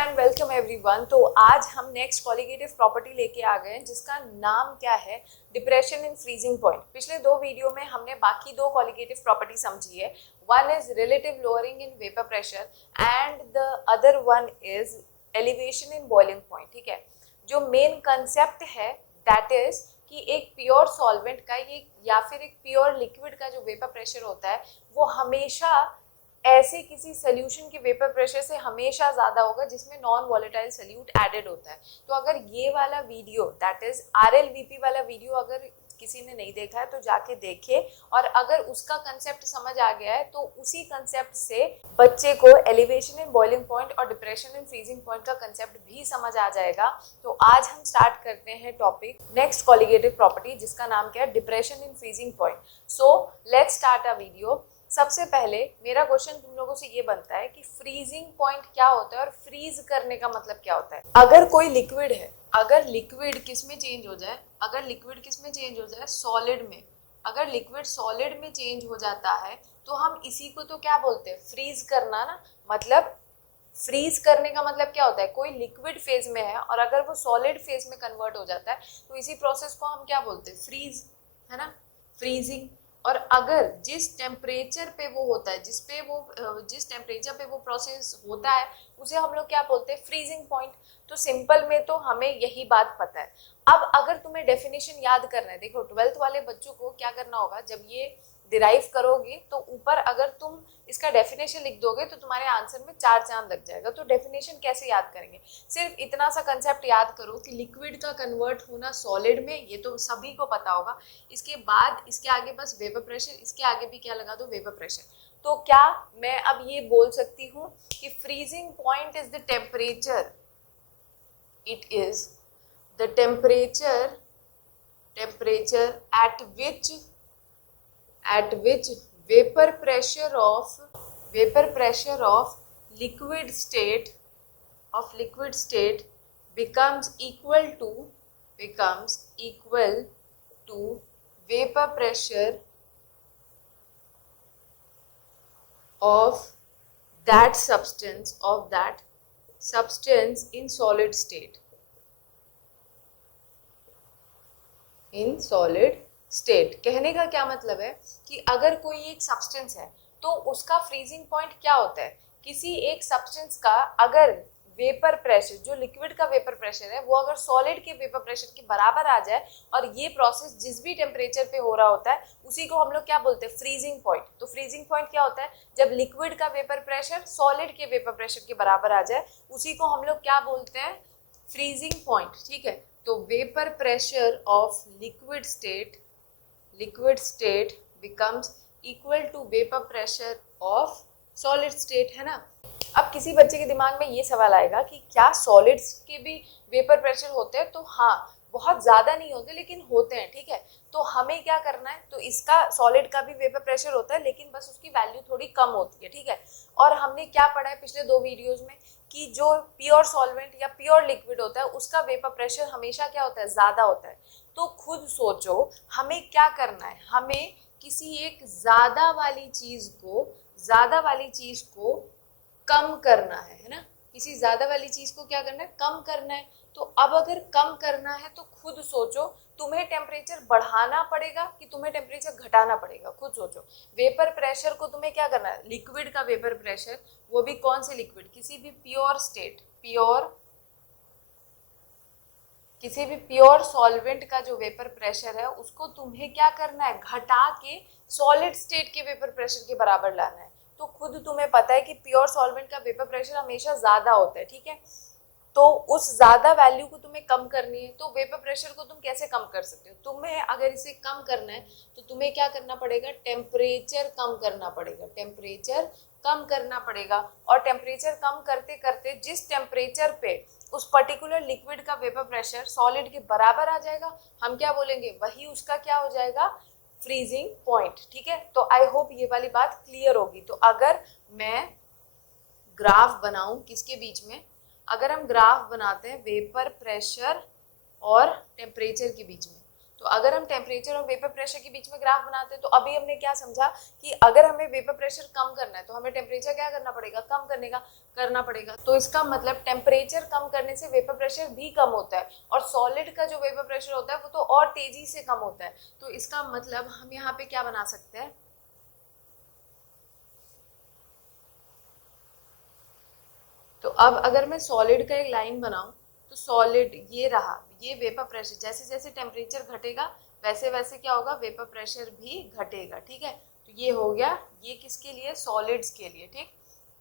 And welcome everyone. तो आज हम नेक्स्ट कॉलिगेटिव प्रॉपर्टी लेके आ गए हैं जिसका नाम क्या है, डिप्रेशन इन फ्रीजिंग पॉइंट। पिछले दो वीडियो में हमने बाकी दो कॉलिगेटिव प्रॉपर्टी समझी है। One is relative lowering in vapour pressure and the other one is elevation in boiling point. ठीक है, जो मेन कंसेप्ट है दैट इज कि एक प्योर सॉल्वेंट का या फिर एक प्योर लिक्विड का जो वेपर प्रेशर होता है वो हमेशा ऐसे किसी सोल्यूशन के वेपर प्रेशर से हमेशा ज्यादा होगा जिसमें नॉन वॉलेटाइल सोल्यूट एडेड होता है। तो अगर ये वाला वीडियो दैट इज RLVP वाला वीडियो अगर किसी ने नहीं देखा है तो जाके देखे, और अगर उसका कंसेप्ट समझ आ गया है तो उसी कंसेप्ट से बच्चे को एलिवेशन इन बॉइलिंग पॉइंट और डिप्रेशन इन फ्रीजिंग पॉइंट का कंसेप्ट भी समझ आ जाएगा। तो आज हम स्टार्ट करते हैं टॉपिक नेक्स्ट कॉलिगेटिव प्रॉपर्टी जिसका नाम क्या है, depression in freezing point. So let's start a video. सबसे पहले मेरा क्वेश्चन तुम लोगों से ये बनता है कि फ्रीजिंग पॉइंट क्या होता है और फ्रीज करने का मतलब क्या होता है। अगर कोई लिक्विड है, अगर लिक्विड किस में चेंज हो जाए, अगर लिक्विड किस में चेंज हो जाए, सॉलिड में, अगर लिक्विड सॉलिड में चेंज हो जाता है तो हम इसी को तो क्या बोलते हैं, फ्रीज करना ना। मतलब फ्रीज करने का मतलब क्या होता है, कोई लिक्विड फेज में है और अगर वो सॉलिड फेज में कन्वर्ट हो जाता है तो इसी प्रोसेस को हम क्या बोलते हैं, फ्रीज, है ना, फ्रीजिंग। और अगर जिस टेम्परेचर पे वो होता है, जिस टेम्परेचर पे वो प्रोसेस होता है उसे हम लोग क्या बोलते हैं, फ्रीजिंग पॉइंट। तो सिंपल में तो हमें यही बात पता है। अब अगर तुम्हें डेफिनेशन याद करना है, देखो 12th वाले बच्चों को क्या करना होगा, जब ये डिराइव करोगे तो ऊपर अगर तुम इसका डेफिनेशन लिख दोगे तो तुम्हारे आंसर में 4 चांद लग जाएगा। तो डेफिनेशन कैसे याद करेंगे, सिर्फ इतना सा कंसेप्ट याद करो कि लिक्विड का कन्वर्ट होना सॉलिड में, ये तो सभी को पता होगा। इसके बाद इसके आगे बस वेपर प्रेशर, इसके आगे भी क्या लगा दो, वेपर प्रेशर। तो क्या मैं अब ये बोल सकती हूँ कि freezing point is the temperature, it is the temperature at which vapor pressure of liquid state becomes equal to vapor pressure of that substance in solid state, कहने का क्या मतलब है कि अगर कोई एक सब्सटेंस है तो उसका फ्रीजिंग पॉइंट क्या होता है, किसी एक सब्सटेंस का अगर वेपर प्रेशर, जो लिक्विड का वेपर प्रेशर है वो अगर सॉलिड के वेपर प्रेशर के बराबर आ जाए और ये प्रोसेस जिस भी टेम्परेचर पे हो रहा होता है उसी को हम लोग क्या बोलते हैं, फ्रीजिंग पॉइंट। तो फ्रीजिंग पॉइंट क्या होता है, जब लिक्विड का वेपर प्रेशर सॉलिड के वेपर प्रेशर के बराबर आ जाए उसी को हम लोग क्या बोलते हैं, फ्रीजिंग पॉइंट। ठीक है, तो vapour pressure of liquid state becomes equal to vapour pressure of solid state, है ना। अब किसी बच्चे के दिमाग में ये सवाल आएगा कि क्या सॉलिड्स के भी वेपर प्रेशर होते हैं, तो हाँ, बहुत ज्यादा नहीं होते लेकिन होते हैं। ठीक है, तो हमें क्या करना है, तो इसका सॉलिड का भी वेपर प्रेशर होता है लेकिन बस उसकी वैल्यू थोड़ी कम होती है। ठीक है, और हमने क्या पढ़ा है पिछले दो वीडियोज में कि जो प्योर सॉल्वेंट या प्योर लिक्विड होता है उसका वेपर प्रेशर हमेशा क्या होता है, ज्यादा होता है। तो खुद सोचो हमें क्या करना है, हमें किसी एक ज्यादा वाली चीज को कम करना है ना, किसी ज्यादा वाली चीज को क्या करना है, कम करना है। तो अब अगर कम करना है तो खुद सोचो तुम्हें टेम्परेचर बढ़ाना पड़ेगा कि तुम्हें टेम्परेचर घटाना पड़ेगा, खुद सोचो। वेपर प्रेशर को तुम्हें क्या करना है, लिक्विड का वेपर प्रेशर, वो भी कौन से लिक्विड, किसी भी प्योर सॉल्वेंट का जो वेपर प्रेशर है उसको तुम्हें क्या करना है, घटा के सॉलिड स्टेट के वेपर प्रेशर के बराबर लाना है। तो खुद तुम्हें पता है कि प्योर सॉल्वेंट का वेपर प्रेशर हमेशा ज्यादा होता है। ठीक है, तो उस ज्यादा वैल्यू को तुम्हें कम करनी है, तो वेपर प्रेशर को तुम कैसे कम कर सकते हो, तुम्हें अगर इसे कम करना है तो तुम्हें क्या करना पड़ेगा, टेम्परेचर कम करना पड़ेगा। और टेम्परेचर कम करते करते जिस टेम्परेचर पे उस पर्टिकुलर लिक्विड का वेपर प्रेशर सॉलिड के बराबर आ जाएगा, हम क्या बोलेंगे, वही उसका क्या हो जाएगा, फ्रीजिंग पॉइंट। ठीक है, तो आई होप ये वाली बात क्लियर होगी। तो अगर मैं ग्राफ बनाऊं किसके बीच में, अगर हम ग्राफ बनाते हैं वेपर प्रेशर और टेम्परेचर के बीच में, तो अगर हम टेम्परेचर और वेपर प्रेशर के बीच में ग्राफ बनाते हैं तो अभी हमने क्या समझा कि अगर हमें वेपर प्रेशर कम करना है तो हमें टेम्परेचर क्या करना पड़ेगा, कम करना पड़ेगा। तो इसका मतलब टेम्परेचर कम करने से वेपर प्रेशर भी कम होता है और सॉलिड का जो वेपर प्रेशर होता है वो तो और तेजी से कम होता है। तो इसका मतलब हम यहाँ पे क्या बना सकते हैं, तो अब अगर मैं सॉलिड का एक लाइन बनाऊं तो सॉलिड ये रहा, ये वेपर प्रेशर, जैसे जैसे टेम्परेचर घटेगा वैसे वैसे क्या होगा, वेपर प्रेशर भी घटेगा। ठीक है, तो ये हो गया, ये किसके लिए, सॉलिड्स के लिए। ठीक,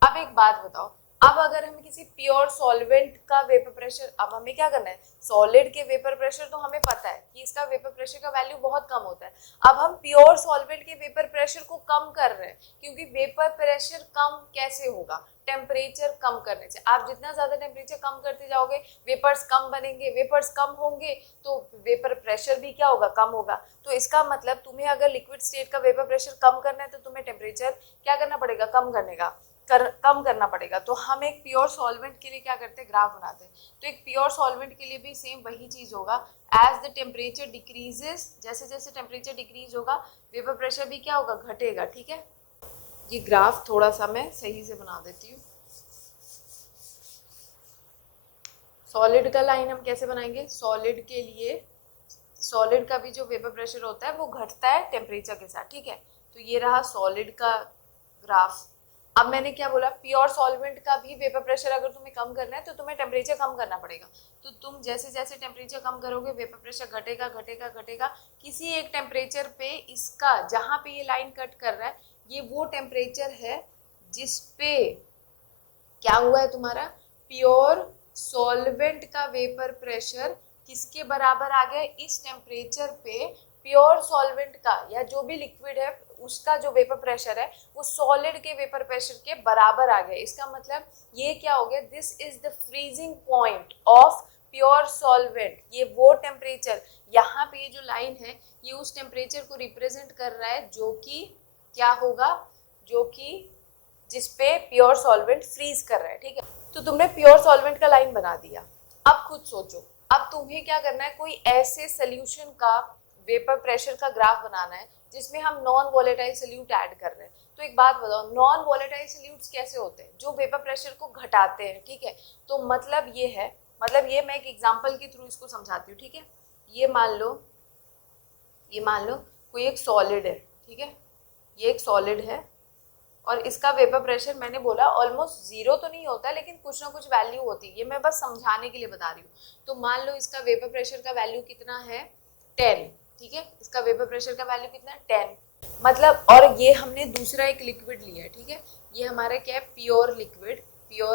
अब एक बात बताओ, अब अगर हमें किसी प्योर सॉल्वेंट का वेपर प्रेशर, अब हमें क्या करना है, सॉलिड के वेपर प्रेशर तो हमें पता है कि इसका वेपर प्रेशर का वैल्यू बहुत कम होता है। अब हम प्योर सॉल्वेंट के वेपर प्रेशर को कम कर रहे हैं, क्योंकि वेपर प्रेशर कम कैसे होगा, टेम्परेचर कम करने से। आप जितना ज्यादा टेम्परेचर कम करते जाओगे वेपर्स कम बनेंगे, वेपर्स कम होंगे तो वेपर प्रेशर भी क्या होगा, कम होगा। तो इसका मतलब तुम्हें अगर लिक्विड स्टेट का वेपर प्रेशर कम करना है तो तुम्हें टेम्परेचर क्या करना पड़ेगा, कम करना पड़ेगा। तो हम एक प्योर सॉल्वेंट के लिए क्या करते हैं, ग्राफ बनाते हैं। तो एक प्योर सॉल्वेंट के लिए भी सेम वही चीज होगा, एज द टेम्परेचर डिक्रीजेस, जैसे जैसे टेम्परेचर डिक्रीज होगा वेपर प्रेशर भी क्या होगा, घटेगा। ठीक है, ये ग्राफ थोड़ा सा मैं सही से बना देती हूँ। सॉलिड का लाइन हम कैसे बनाएंगे, सॉलिड के लिए सॉलिड का भी जो वेपर प्रेशर होता है वो घटता है टेम्परेचर के साथ। ठीक है, तो ये रहा सॉलिड का ग्राफ। अब मैंने क्या बोला, प्योर सॉल्वेंट का भी वेपर प्रेशर अगर तुम्हें कम करना है तो तुम्हें टेम्परेचर कम करना पड़ेगा। तो तुम जैसे जैसे टेम्परेचर कम करोगे वेपर प्रेशर घटेगा घटेगा घटेगा, किसी एक टेम्परेचर पे इसका, जहां पे ये लाइन कट कर रहा है, ये वो टेम्परेचर है जिस पे क्या हुआ है तुम्हारा, प्योर सॉल्वेंट का वेपर प्रेशर किसके बराबर आ गया, इस टेम्परेचर पे प्योर सॉल्वेंट का या जो भी लिक्विड है उसका जो वेपर प्रेशर है वो सॉलिड के वेपर प्रेशर के बराबर आ गया। इसका मतलब ये क्या हो गया, this is the freezing point of pure solvent. ये वो टेम्परेचर, यहाँ पे ये जो लाइन है ये उस टेम्परेचर को रिप्रेजेंट कर रहा है जो कि क्या होगा, जो कि जिसपे प्योर सॉल्वेंट फ्रीज कर रहा है। ठीक है, तो तुमने प्योर सॉल्वेंट का लाइन बना दिया। अब खुद सोचो, अब तुम्हें क्या करना है, कोई ऐसे सोल्यूशन का वेपर प्रेशर का ग्राफ बनाना है जिसमें हम नॉन वोलेटाइल सोल्यूट ऐड कर रहे हैं। तो एक बात बताओ, नॉन वोलेटाइल सोल्यूट्स कैसे होते हैं, जो वेपर प्रेशर को घटाते हैं। ठीक है, तो मतलब ये है, मतलब ये मैं एक एग्जांपल के थ्रू इसको समझाती हूँ। ठीक है, ये मान लो कोई एक सॉलिड है। ठीक है, ये एक सॉलिड है और इसका वेपर प्रेशर मैंने बोला ऑलमोस्ट जीरो तो नहीं होता लेकिन कुछ ना कुछ वैल्यू होती है, ये मैं बस समझाने के लिए बता रही हूँ। तो मान लो इसका वेपर प्रेशर का वैल्यू कितना है, 10। ठीक है, इसका वेपर प्रेशर का वैल्यू कितना है, 10। मतलब, और ये हमने दूसरा एक लिक्विड लिया है। ठीक है, ये हमारा क्या है, प्योर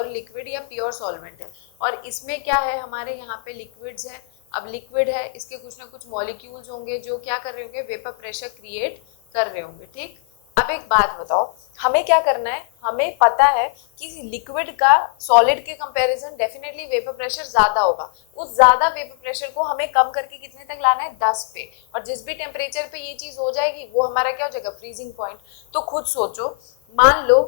लिक्विड या प्योर सॉल्वेंट है। और इसमें क्या है, हमारे यहाँ पे लिक्विड्स है। अब लिक्विड है, इसके कुछ ना कुछ मॉलिक्यूल्स होंगे जो क्या कर रहे होंगे, वेपर प्रेशर क्रिएट कर रहे होंगे। ठीक, अब एक बात बताओ, हमें क्या करना है, हमें पता है कि लिक्विड का सॉलिड के कंपैरिजन डेफिनेटली वेपर प्रेशर ज्यादा होगा। उस ज्यादा वेपर प्रेशर को हमें कम करके कितने तक लाना है, 10 पे। और जिस भी टेम्परेचर पे ये चीज हो जाएगी वो हमारा क्या हो जाएगा, फ्रीजिंग पॉइंट। तो खुद सोचो, मान लो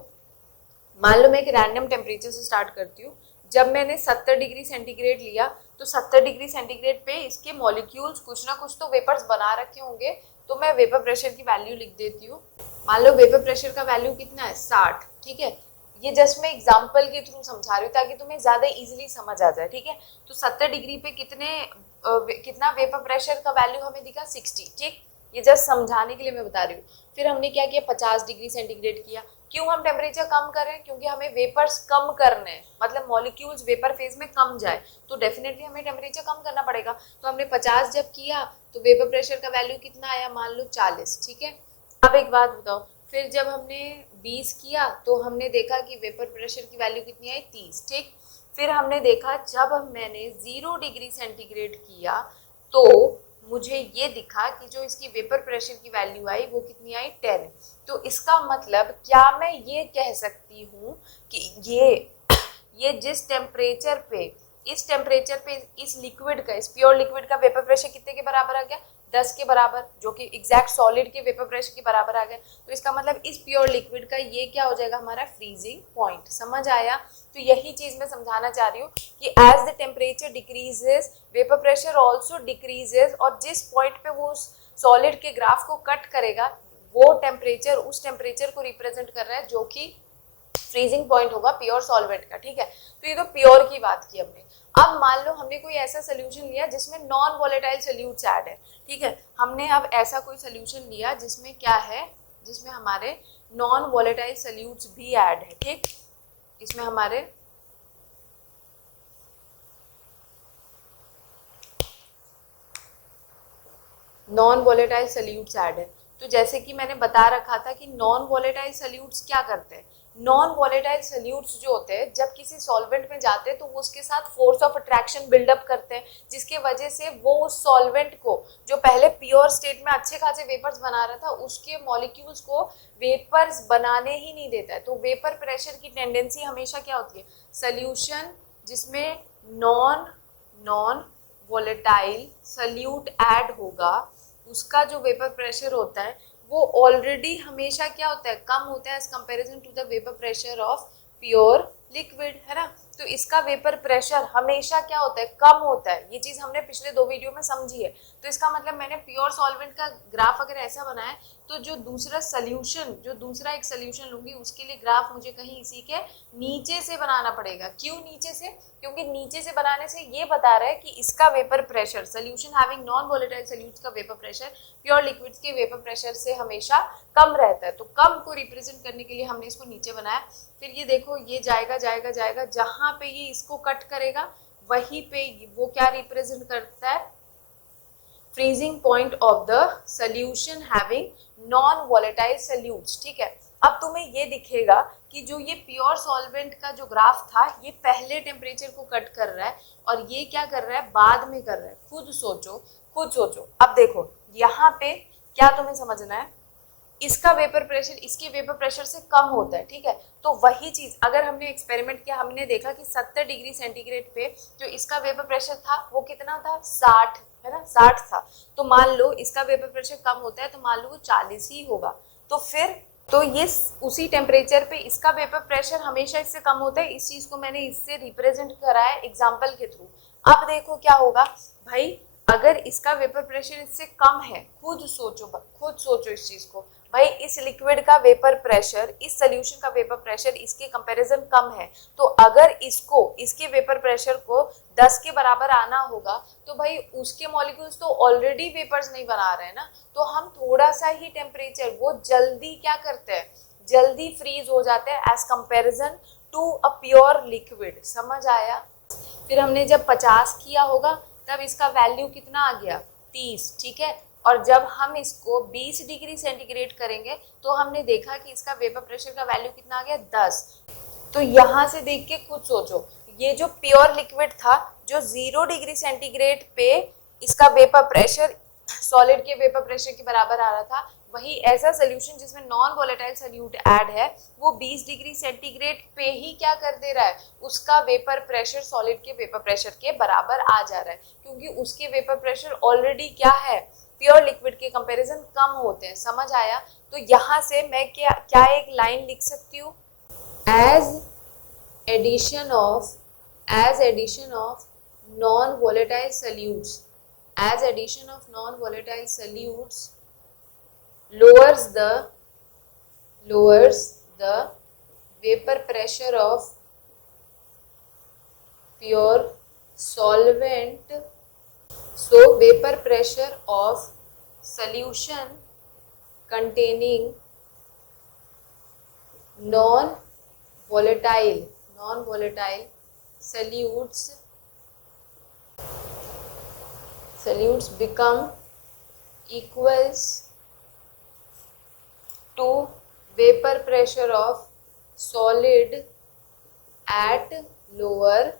मैं एक रैंडम टेम्परेचर से स्टार्ट करती हूँ। जब मैंने 70 डिग्री सेंटीग्रेड लिया तो 70 डिग्री सेंटीग्रेड पे इसके मॉलिक्यूल्स कुछ ना कुछ तो वेपर्स बना रखे होंगे। तो मैं वेपर प्रेशर की वैल्यू लिख देती हूँ। मान लो वेपर प्रेशर का वैल्यू कितना है, 60। ठीक है, ये जस्ट मैं एग्जांपल के थ्रू समझा रही हूँ ताकि तुम्हें ज्यादा इजीली समझ आ जाए। ठीक है, तो 70 डिग्री पे कितना वेपर प्रेशर का वैल्यू हमें दिखा, 60। ठीक, ये जस्ट समझाने के लिए मैं बता रही हूँ। फिर हमने क्या किया, 50 डिग्री सेंटीग्रेड किया। क्यों हम टेम्परेचर कम कर रहे हैं, क्योंकि हमें वेपर्स कम करने हैं, मतलब मॉलिक्यूल्स वेपर फेज में कम जाए, तो डेफिनेटली हमें टेम्परेचर कम करना पड़ेगा। तो हमने 50 जब किया तो वेपर प्रेशर का वैल्यू कितना आया, मान लो 40। ठीक है, अब एक बात बताओ, फिर जब हमने 20 किया तो हमने देखा कि वेपर प्रेशर की वैल्यू कितनी आई, 30। ठीक, फिर हमने देखा जब मैंने 0 डिग्री सेंटीग्रेड किया तो मुझे ये दिखा कि जो इसकी वेपर प्रेशर की वैल्यू आई वो कितनी आई, 10। तो इसका मतलब क्या मैं ये कह सकती हूँ कि ये जिस टेम्परेचर पे, इस टेम्परेचर पे इस लिक्विड का, इस प्योर लिक्विड का वेपर प्रेशर कितने के बराबर आ गया, 10 के बराबर, जो कि एग्जैक्ट सॉलिड के वेपर प्रेशर के बराबर आ गया। तो इसका मतलब इस प्योर लिक्विड का ये क्या हो जाएगा, हमारा फ्रीजिंग पॉइंट। समझ आया? तो यही चीज मैं समझाना चाह रही हूँ कि as the temperature decreases vapour pressure also decreases, और जिस पॉइंट पे वो सॉलिड के ग्राफ को कट करेगा वो टेम्परेचर उस टेम्परेचर को रिप्रेजेंट कर रहा है जो कि फ्रीजिंग पॉइंट होगा प्योर सॉल्वेंट का। ठीक है, तो ये तो प्योर की बात की हमने। अब मान लो हमने कोई ऐसा सोल्यूशन लिया जिसमें नॉन वोलेटाइल सोल्यूट्स ऐड है। ठीक है, हमने अब ऐसा कोई सोल्यूशन लिया जिसमें क्या है, जिसमें हमारे नॉन वोलेटाइल सोल्यूट्स भी ऐड है। ठीक, इसमें हमारे नॉन वोलेटाइल सोल्यूट्स ऐड है। तो जैसे कि मैंने बता रखा था कि नॉन वोलेटाइल सोल्यूट्स क्या करते हैं, नॉन वोलेटाइल सोल्यूट्स जो होते हैं जब किसी सॉल्वेंट में जाते हैं तो वो उसके साथ फोर्स ऑफ अट्रैक्शन बिल्डअप करते हैं, जिसके वजह से वो उस सॉल्वेंट को जो पहले प्योर स्टेट में अच्छे खासे वेपर्स बना रहा था उसके मॉलिक्यूल्स को वेपर्स बनाने ही नहीं देता है। तो वेपर प्रेशर की टेंडेंसी हमेशा क्या होती है, सोल्यूशन जिसमें नॉन वोलेटाइल सोल्यूट ऐड होगा उसका जो वेपर प्रेशर होता है वो ऑलरेडी हमेशा क्या होता है, कम होता है as comparison to the vapour pressure of pure liquid, है ना। तो इसका वेपर प्रेशर हमेशा क्या होता है, कम होता है। ये चीज हमने पिछले 2 वीडियो में समझी है। तो इसका मतलब मैंने प्योर सॉल्वेंट का ग्राफ अगर ऐसा बनाया है तो जो दूसरा एक सोल्यूशन लूंगी उसके लिए ग्राफ मुझे कहीं इसी के नीचे से बनाना पड़ेगा। क्यों नीचे से? क्योंकि नीचे से बनाने से ये बता रहा है कि इसका vapour pressure, solution having non volatile solutes का वेपर प्रेशर प्योर लिक्विड्स के वेपर प्रेशर से हमेशा कम रहता है। तो कम को रिप्रेजेंट करने के लिए हमने इसको नीचे बनाया। फिर ये देखो, ये जाएगा जाएगा जाएगा, जहां पे ये इसको कट करेगा वहीं पे वो क्या रिप्रेजेंट करता है, freezing point of the solution having non volatile solutes. ठीक है, अब तुम्हें ये दिखेगा कि जो ये प्योर सॉल्वेंट का जो ग्राफ था ये पहले टेम्परेचर को कट कर रहा है और ये क्या कर रहा है, बाद में कर रहा है। खुद सोचो। अब देखो यहाँ पे क्या तुम्हें समझना है, इसका वेपर प्रेशर इसके वेपर प्रेशर से कम होता है। ठीक है, तो वही चीज अगर हमने एक्सपेरिमेंट किया, हमने देखा कि 70 डिग्री सेंटीग्रेड पे जो इसका वेपर प्रेशर था वो कितना था, 60, है ना, 60 था। तो मान लो इसका वेपर प्रेशर कम होता है तो मान लो वो 40 ही होगा। तो फिर तो ये उसी टेम्परेचर पे इसका वेपर प्रेशर हमेशा इससे कम होता है। इस चीज को मैंने इससे रिप्रेजेंट करा है एग्जाम्पल के थ्रू। अब देखो क्या होगा भाई, अगर इसका वेपर प्रेशर इससे कम है, खुद सोचो इस चीज को भाई, इस लिक्विड का वेपर प्रेशर, इस सोल्यूशन का वेपर प्रेशर इसके कंपैरिजन कम है। तो अगर इसके वेपर प्रेशर को 10 के बराबर आना होगा तो भाई उसके मॉलिक्यूल्स तो ऑलरेडी वेपर्स नहीं बना रहे हैं ना। तो हम थोड़ा सा ही टेम्परेचर वो जल्दी क्या करते हैं, जल्दी फ्रीज हो जाते हैं as comparison to a pure liquid. समझ आया? फिर हमने जब 50 किया होगा तब इसका वैल्यू कितना आ गया, 30। ठीक है, और जब हम इसको 20 डिग्री सेंटीग्रेड करेंगे तो हमने देखा कि इसका वेपर प्रेशर का वैल्यू कितना आ गया, 10। तो यहाँ से देख के खुद सोचो, ये जो प्योर लिक्विड था जो 0 डिग्री सेंटीग्रेड पे इसका वेपर प्रेशर सॉलिड के वेपर प्रेशर के बराबर आ रहा था, वही ऐसा सोल्यूशन जिसमें नॉन वोलेटाइल सोल्यूट ऐड है वो 20 डिग्री सेंटीग्रेड पे ही क्या कर दे रहा है, उसका वेपर प्रेशर सॉलिड के वेपर प्रेशर के बराबर आ जा रहा है, क्योंकि उसके वेपर प्रेशर ऑलरेडी क्या है, प्योर लिक्विड के कंपैरिजन कम होते हैं। समझ आया? तो यहाँ से मैं क्या एक लाइन लिख सकती हूँ, as addition of non volatile solutes, as addition of non-volatile solutes lowers the vapor pressure of pure solvent. So vapor pressure of solution containing non-volatile solutes become equals to vapor pressure of solid at lower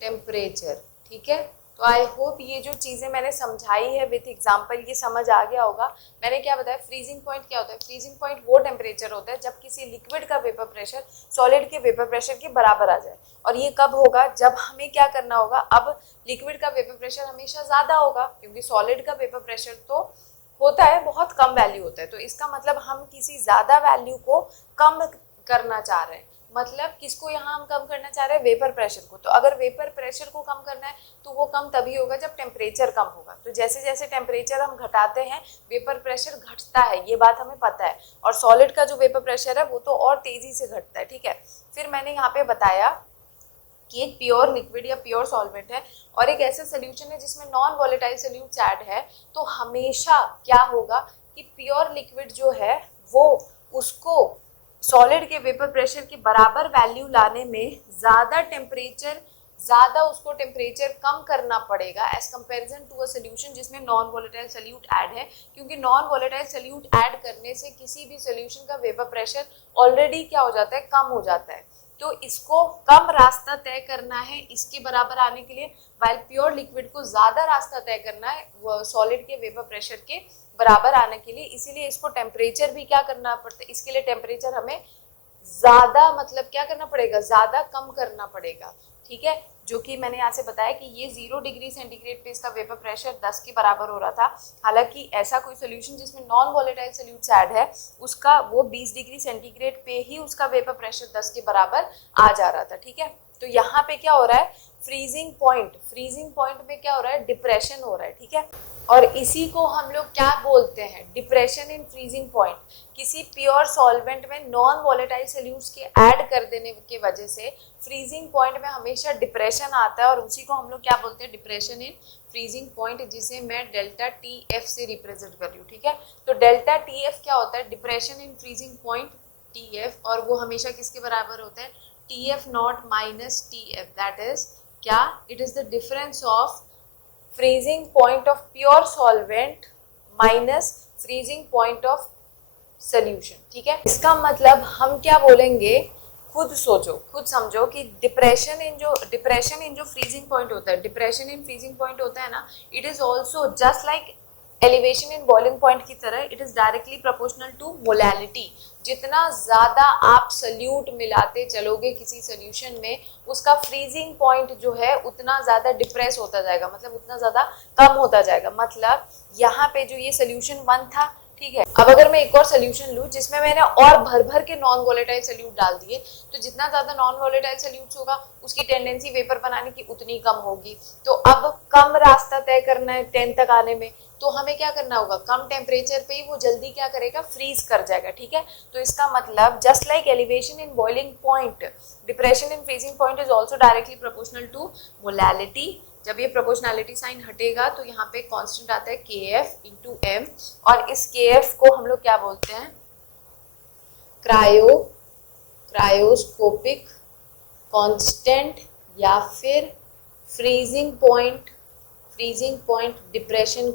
temperature। ठीक है, तो तो I hope ये जो चीज़ें मैंने समझाई है विथ एग्जांपल ये समझ आ गया होगा। मैंने क्या बताया, फ्रीजिंग पॉइंट क्या होता है? फ्रीजिंग पॉइंट वो टेम्परेचर होता है जब किसी लिक्विड का वेपर प्रेशर सॉलिड के वेपर प्रेशर के बराबर आ जाए। और ये कब होगा? जब हमें क्या करना होगा, अब लिक्विड का वेपर प्रेशर हमेशा ज़्यादा होगा, क्योंकि सॉलिड का वेपर प्रेशर तो होता है बहुत कम वैल्यू होता है। तो इसका मतलब हम किसी ज़्यादा वैल्यू को कम करना चाह रहे हैं। मतलब किसको यहाँ हम कम करना चाह रहे हैं? वेपर प्रेशर को। तो अगर वेपर प्रेशर को कम करना है तो वो कम तभी होगा जब टेम्परेचर कम होगा। तो जैसे जैसे टेम्परेचर हम घटाते हैं वेपर प्रेशर घटता है, ये बात हमें पता है। और सॉलिड का जो वेपर प्रेशर है वो तो और तेजी से घटता है, ठीक है। फिर मैंने यहाँ पे बताया कि एक प्योर लिक्विड या प्योर सॉल्वेंट है और एक ऐसा सोल्यूशन है जिसमें नॉन वॉलेटाइल सोल्यूट्स ऐड है, तो हमेशा क्या होगा कि प्योर लिक्विड जो है वो उसको सॉलिड के वेपर प्रेशर के बराबर वैल्यू लाने में ज़्यादा उसको टेम्परेचर कम करना पड़ेगा as comparison to a solution जिसमें नॉन वॉलेटाइल सोल्यूट ऐड है। क्योंकि नॉन वॉलेटाइल सोल्यूट ऐड करने से किसी भी सोल्यूशन का वेपर प्रेशर ऑलरेडी क्या हो जाता है? कम हो जाता है। तो इसको कम रास्ता तय करना है इसके बराबर आने के लिए, वाइल प्योर लिक्विड को ज़्यादा रास्ता तय करना है सॉलिड के वेपर प्रेशर के बराबर आने के लिए। इसीलिए इसको टेम्परेचर भी क्या करना पड़ता है? इसके लिए टेम्परेचर हमें ज़्यादा मतलब क्या करना पड़ेगा? ज़्यादा कम करना पड़ेगा, ठीक है। जो कि मैंने यहाँ से बताया कि ये 0 डिग्री सेंटीग्रेड पे इसका वेपर प्रेशर 10 के बराबर हो रहा था। हालांकि ऐसा कोई सोल्यूशन जिसमें नॉन वॉलेटाइल सोल्यूट्स ऐड है उसका वो 20 डिग्री सेंटीग्रेड पे ही उसका वेपर प्रेशर 10 के बराबर आ जा रहा था, ठीक है। तो यहाँ पे क्या हो रहा है? फ्रीजिंग पॉइंट में क्या हो रहा है? डिप्रेशन हो रहा है, ठीक है। और इसी को हम लोग क्या बोलते हैं? Depression in freezing point. किसी प्योर सॉल्वेंट में नॉन वॉलेटाइल सोल्यूट्स के ऐड कर देने की वजह से फ्रीजिंग पॉइंट में हमेशा डिप्रेशन आता है और उसी को हम लोग क्या बोलते हैं? डिप्रेशन इन फ्रीजिंग पॉइंट, जिसे मैं डेल्टा टी एफ से रिप्रेजेंट कर रही हूँ, ठीक है। तो डेल्टा टी एफ क्या होता है? Depression in freezing point T F, और वो हमेशा किसके बराबर होता है? T F naught minus T F, that is क्या? It is the difference of freezing point of pure solvent minus freezing point of solution, ठीक है। इसका मतलब हम क्या बोलेंगे? खुद सोचो, खुद समझो कि डिप्रेशन इन जो फ्रीजिंग पॉइंट होता है, डिप्रेशन इन फ्रीजिंग पॉइंट होता है ना, it is also just like elevation in boiling point की तरह, it is directly proportional to molality. जितना ज्यादा आप सल्यूट मिलाते चलोगे किसी सोल्यूशन में, उसका फ्रीजिंग पॉइंट जो है उतना ज्यादा डिप्रेस होता जाएगा, मतलब उतना ज्यादा कम होता जाएगा। मतलब यहाँ पे जो ये सोल्यूशन 1 था, ठीक है, अब अगर मैं एक और सोल्यूशन लूँ जिसमें मैंने और भर भर के नॉन वॉलेटाइल सोल्यूट डाल दिए, तो जितना ज्यादा नॉन वॉलेटाइल सोल्यूट्स होगा उसकी टेंडेंसी वेपर बनाने की उतनी कम होगी। तो अब कम रास्ता तय करना है 10 तक आने में, तो हमें क्या करना होगा? कम टेम्परेचर पे ही वो जल्दी क्या करेगा? फ्रीज कर जाएगा, ठीक है। तो इसका मतलब just like elevation in boiling point, depression in freezing point is also directly proportional to molality. जब ये प्रोपोर्शनैलिटी साइन हटेगा तो यहाँ पे कांस्टेंट आता है KF इंटू M, और इस KF को हम लोग क्या बोलते हैं? क्रायोस्कोपिक कांस्टेंट या फिर फ्रीजिंग पॉइंट डिप्रेशन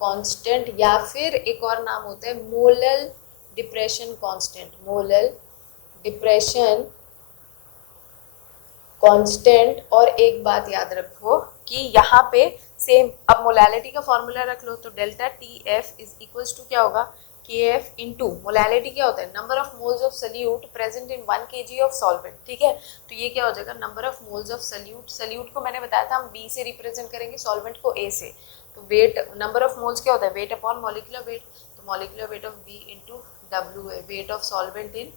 कांस्टेंट, या फिर एक और नाम होता है मोलल डिप्रेशन कांस्टेंट। और एक बात याद रखो कि यहाँ पे सेम, अब मोलैलिटी का फॉर्मूला रख लो, तो delta T F is equals to क्या होगा? के एफ इंटू मोलैलिटी क्या होता है? Number of moles of solute present in 1 kg of solvent, ठीक है। तो ये क्या हो जाएगा? Number of moles of solute को मैंने बताया था हम B से रिप्रेजेंट करेंगे, सॉल्वेंट को A से। तो वेट, नंबर ऑफ मोल्स क्या होता है? वेट अपॉन मॉलिक्यूलर वेट, तो molecular weight of B into W है weight of solvent in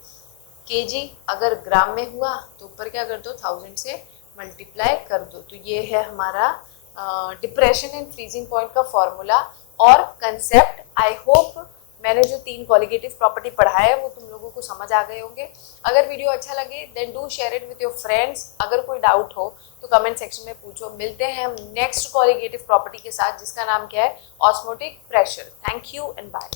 kg। अगर ग्राम में हुआ तो ऊपर क्या कर दो? 1000 से मल्टीप्लाई कर दो। तो ये है हमारा डिप्रेशन इन फ्रीजिंग पॉइंट का फॉर्मूला और कंसेप्ट। आई होप मैंने जो 3 कॉलिगेटिव प्रॉपर्टी पढ़ाया है वो तुम लोगों को समझ आ गए होंगे। अगर वीडियो अच्छा लगे then do share it with your friends. अगर कोई डाउट हो तो कमेंट सेक्शन में पूछो। मिलते हैं हम नेक्स्ट कॉलिगेटिव प्रॉपर्टी के साथ जिसका नाम क्या है? Osmotic pressure. Thank you and bye.